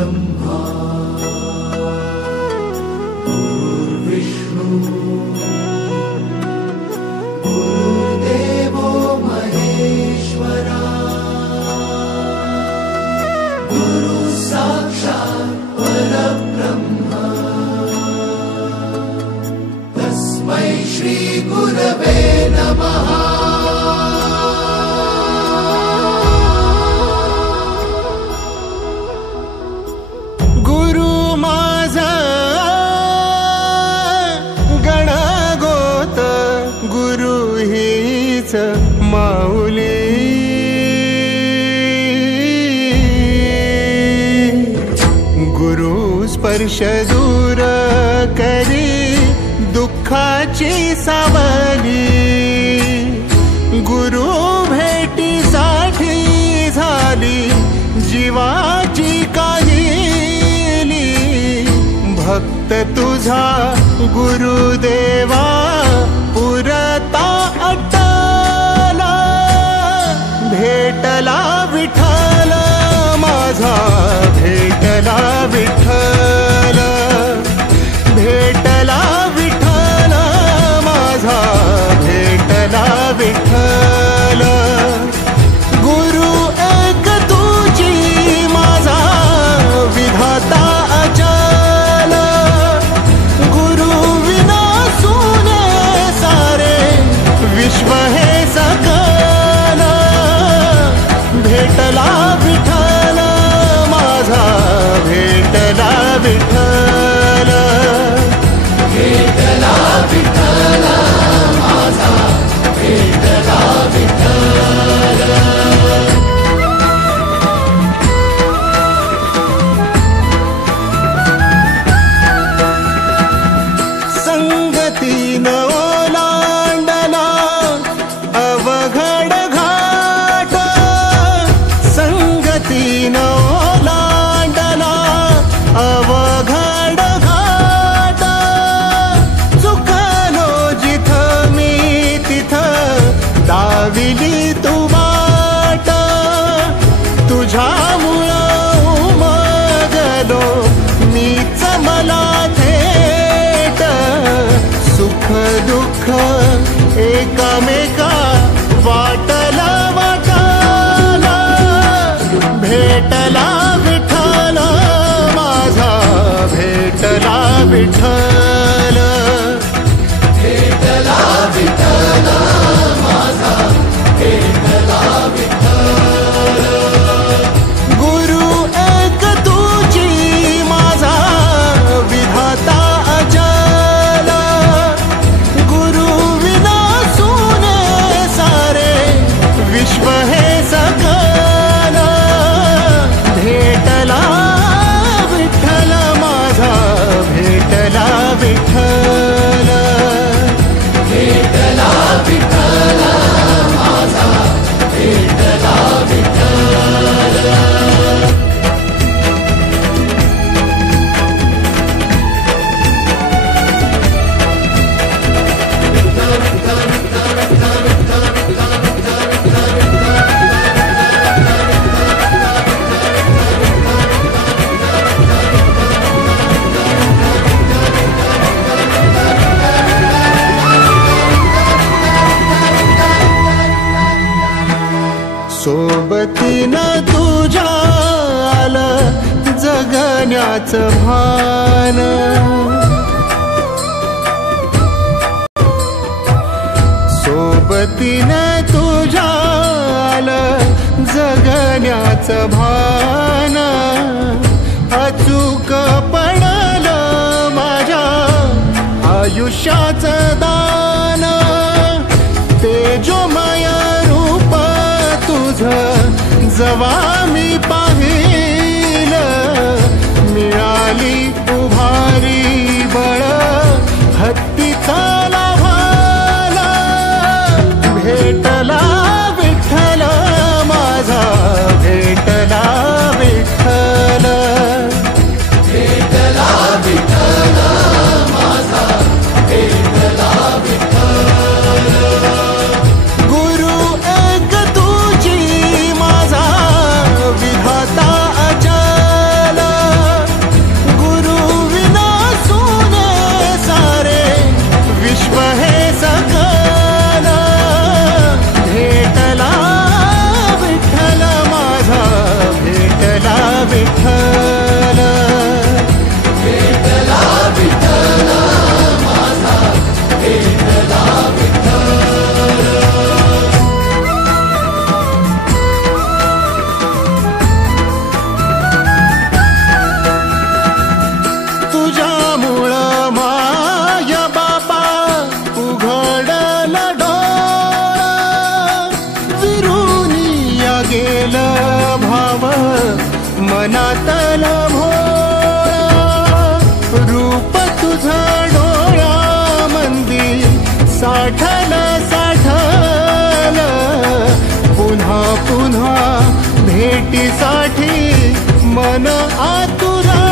परब्रह्मा गुरुर्विष्णु गुरुर्देवो महेश्वरा गुरु साक्षात् परब्रह्मा तस्मै श्री गुरवे नमः। माऊली गुरु स्पर्श दूर करी दुःखाची सावली गुरु भेटीसाठी झाली जीवाची काहिली भक्त तुझा गुरुदेवा पुरता भेटला विठ्ठल माझा भेटला विठ्ठल भेटला विठ्ठल माझा भेटला विठ्ठल गुरु एक तुझी माझा विधाता अचल गुरु विना सुने सारे विश्व हे सकल भेटला विठ्ठल माझा भेटला विठ्ठल भेटला विठ्ठल माझा भेटला विठ्ठल। संगतीन ओलांडला अवघड घाट संगतीन ओलांडला अवघड घाट चुकलो जिथं मी तिथं दाविली तू वाट तुझ्यामुळं उमगलो मीच मला थेट सुख दुःख एकामेका वाटला वाटाला भेटला विठ्ठल माझा भेटला विठ्ठल भेटला विठ्ठल माझा भेटला विठ्ठल गुरु एक तुझी माझा विधाता अचल गुरु विना सुने सारे विश्व हे सकल भेटला विठ्ठल माझा भेटला विठ्ठल भेटला विठ्ठल माझा भेटला विठ्ठल। सोबतीनं तुझ्या आलं जगण्याचं भान सोबतीनं तुझ्या आलं जगण्याचं भान अचूक पडलं माझ्या आयुष्याचं दान तेजोमय रूप तुझं जवा मी पाहिलं मिळाली उभारी बळ हत्तीचा लाभाला भेटला विठ्ठल माझा भेटला विठ्ठल भेटला विठ्ठल माझा भेटला विठ्ठल मनातला भोळा रूप तुझं डोळ्यामंदी साठलं पुन्हा पुन्हा भेटीसाठी मन आतुरा